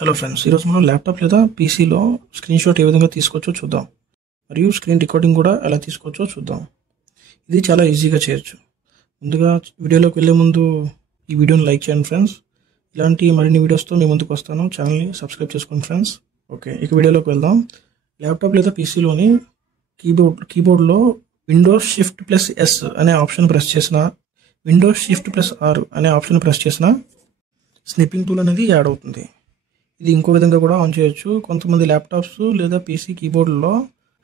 Hello friends, ఈరోజు మనం laptop లేదా పీసీలో స్క్రీన్ షాట్ ఏ విధంగా తీసుకోవచ్చో చూద్దాం. మరియు స్క్రీన్ రికార్డింగ్ కూడా ఎలా తీసుకోవచ్చో చూద్దాం. ఇది చాలా ఈజీగా చేయొచ్చు. ముందుగా వీడియోలోకి వెళ్ళే ముందు ఈ వీడియోని లైక్ చేయండి ఫ్రెండ్స్. ఇలాంటి మరిన్ని వీడియోస్తో మీ ముందుకు వస్తాను. ఛానల్ని సబ్స్క్రైబ్ చేసుకోండి ఫ్రెండ్స్. ఓకే, ఇక వీడియోలోకి వెళ్దాం. ల్యాప్టాప్ లేదా పీసీలోని కీబోర్డ్లో విండోస్ షిఫ్ట్ ప్లస్ ఎస్ అనే ఆప్షన్ ప్రెస్ చేసిన, విండోస్ షిఫ్ట్ ప్లస్ ఆర్ అనే ఆప్షన్ ప్రెస్ చేసిన స్నిప్పింగ్ టూల్ అనేది యాడ్ అవుతుంది. ఇది ఇంకో విధంగా కూడా ఆన్ చేయొచ్చు. కొంతమంది ల్యాప్టాప్స్ లేదా పీసీ కీబోర్డ్లో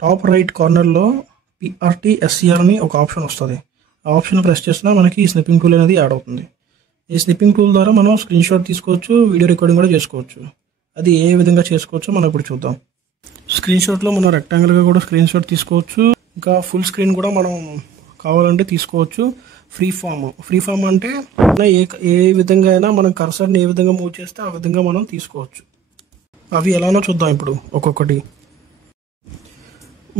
టాప్ రైట్ కార్నర్లో PRTSCR అని ఒక ఆప్షన్ వస్తుంది. ఆ ఆప్షన్ ప్రెస్ చేసినా మనకి ఈ స్నిప్పింగ్ టూల్ అనేది యాడ్ అవుతుంది. ఈ స్నిప్పింగ్ టూల్ ద్వారా మనం స్క్రీన్ షాట్ తీసుకోవచ్చు, వీడియో రికార్డింగ్ కూడా చేసుకోవచ్చు. అది ఏ విధంగా చేసుకోవచ్చో మనం ఇప్పుడు చూద్దాం. స్క్రీన్ షాట్లో మనం రెక్టాంగిల్గా కూడా స్క్రీన్ షాట్ తీసుకోవచ్చు. ఇంకా ఫుల్ స్క్రీన్ కూడా మనం కావాలంటే తీసుకోవచ్చు. ఫ్రీ ఫామ్ అంటే ఏ విధంగా అయినా మనం కర్సర్ని ఏ విధంగా మూవ్ చేస్తే ఆ విధంగా మనం తీసుకోవచ్చు. అవి ఎలానో చూద్దాం ఇప్పుడు ఒక్కొక్కటి.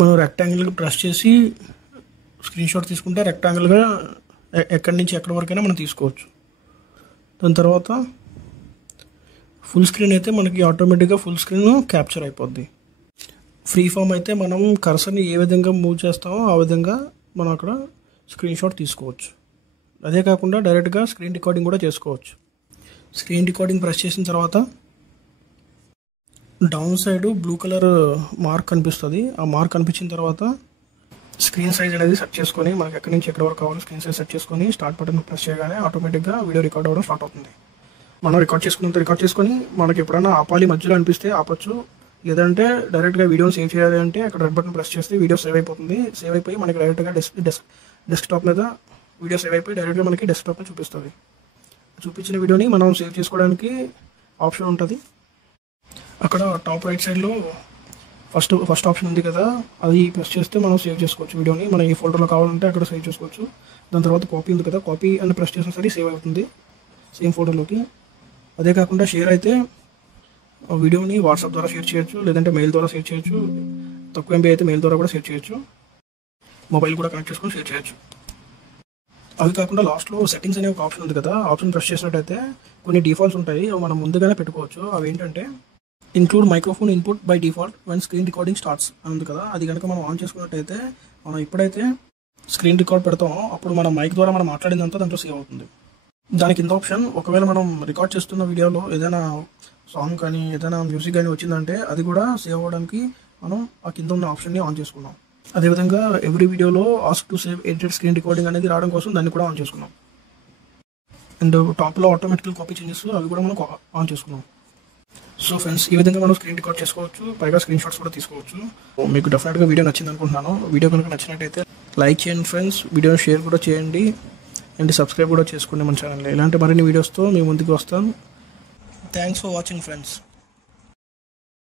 మనం రెక్టాంగిల్గా ప్రెస్ చేసి స్క్రీన్ షాట్ తీసుకుంటే రెక్టాంగిల్గా ఎక్కడి నుంచి ఎక్కడి వరకైనా మనం తీసుకోవచ్చు. దాని తర్వాత ఫుల్ స్క్రీన్ అయితే మనకి ఆటోమేటిక్గా ఫుల్ స్క్రీన్ క్యాప్చర్ అయిపోద్ది. ఫ్రీ ఫామ్ అయితే మనం కర్సర్ని ఏ విధంగా మూవ్ చేస్తామో ఆ విధంగా మనం అక్కడ స్క్రీన్ షాట్ తీసుకోవచ్చు. అదే కాకుండా డైరెక్ట్గా స్క్రీన్ రికార్డింగ్ కూడా చేసుకోవచ్చు. స్క్రీన్ రికార్డింగ్ ప్రెస్ చేసిన తర్వాత down side blue colour mark కనిపిస్తుంది. ఆ మార్క్ కనిపించిన తర్వాత స్క్రీన్ సైజ్ అనేది సెట్ చేసుకొని, మనకి ఎక్కడి నుంచి ఎక్కడి వరకు కావాలో స్క్రీన్ సైజ్ సెట్ చేసుకొని స్టార్ట్ బటన్ ప్రెస్ చేయగానే ఆటోమేటిక్గా వీడియో రికార్డ్ అవ్వడం స్టార్ట్ అవుతుంది. మనం రికార్డ్ చేసుకొని మనకి ఎప్పుడైనా ఆపాలి మధ్యలో అనిపిస్తే ఆపచ్చు. లేదంటే డైరెక్ట్గా వీడియోని సేవ్ చేయాలి అంటే అక్కడ రెడ్ బటన్ ప్రెస్ చేస్తే వీడియో సేవ్ అయిపోతుంది. సేవ్ అయిపోయి మనకి డైరెక్ట్గా డెస్క్టాప్ మీద వీడియో సేవ్ అయిపోయి డైరెక్ట్గా మనకి డెస్క్టాప్లో చూపిస్తుంది. చూపించిన వీడియోని మనం సేవ్ చేసుకోవడానికి ఆప్షన్ ఉంటుంది. అక్కడ టాప్ రైట్ సైడ్లో ఫస్ట్ ఆప్షన్ ఉంది కదా, అది ప్రెస్ చేస్తే మనం సేవ్ చేసుకోవచ్చు వీడియోని. మనం ఏ ఫోల్డర్లో కావాలంటే అక్కడ సేవ్ చేసుకోవచ్చు. దాని తర్వాత కాపీ ఉంది కదా, కాపీ అని ప్రెస్ చేసిన సరే సేవ్ అవుతుంది సేమ్ ఫోల్డర్లోకి. అదే కాకుండా షేర్ అయితే వీడియోని వాట్సాప్ ద్వారా షేర్ చేయొచ్చు, లేదంటే మెయిల్ ద్వారా షేర్ చేయొచ్చు. తక్కువ MB అయితే మెయిల్ ద్వారా కూడా షేర్ చేయొచ్చు. మొబైల్ కూడా కనెక్ట్ చేసుకొని షేర్ చేయొచ్చు. అవి కాకుండా లాస్ట్లో సెట్టింగ్స్ అనే ఒక ఆప్షన్ ఉంది కదా, ఆప్షన్ ప్రెస్ చేసినట్టయితే కొన్ని డిఫాల్ట్స్ ఉంటాయి, అవి మనం ముందుగానే పెట్టుకోవచ్చు. అవి ఏంటంటే include microphone input by default when screen recording starts అని ఉంది కదా, అది కనుక మనం ఆన్ చేసుకున్నట్టయితే మనం ఎప్పుడైతే స్క్రీన్ రికార్డ్ పెడతామో అప్పుడు మన మైక్ ద్వారా మనం మాట్లాడిందంతా దాంట్లో సేవ్ అవుతుంది. దాని కింద ఆప్షన్, ఒకవేళ మనం రికార్డ్ చేస్తున్న వీడియోలో ఏదైనా సాంగ్ కానీ ఏదైనా మ్యూజిక్ కానీ వచ్చిందంటే అది కూడా సేవ్ అవ్వడానికి మనం ఆ కింద ఉన్న ఆప్షన్ని ఆన్ చేసుకున్నాం. అదేవిధంగా ఎవ్రీ వీడియోలో ask to save edited screen recording అనేది రావడం కోసం దాన్ని కూడా ఆన్ చేసుకున్నాం. అండ్ టాప్లో ఆటోమేటికల్ కాపీ చేంజెస్ అవి కూడా మనం ఆన్ చేసుకున్నాం. సో ఫ్రెండ్స్, ఈ విధంగా మనం స్క్రీన్ రికార్డ్ చేసుకోవచ్చు, పైగా స్క్రీన్ షాట్స్ కూడా తీసుకోవచ్చు. మీకు డెఫినెట్గా వీడియో నచ్చింది అనుకుంటున్నాను. వీడియో కనుక నచ్చినట్టయితే లైక్ చేయండి ఫ్రెండ్స్, వీడియోని షేర్ కూడా చేయండి అండ్ సబ్స్క్రైబ్ కూడా చేసుకోండి మన ఛానల్ని. ఇలాంటి మరిన్ని వీడియోస్తో మీ ముందుకు వస్తాను. Thanks for watching friends.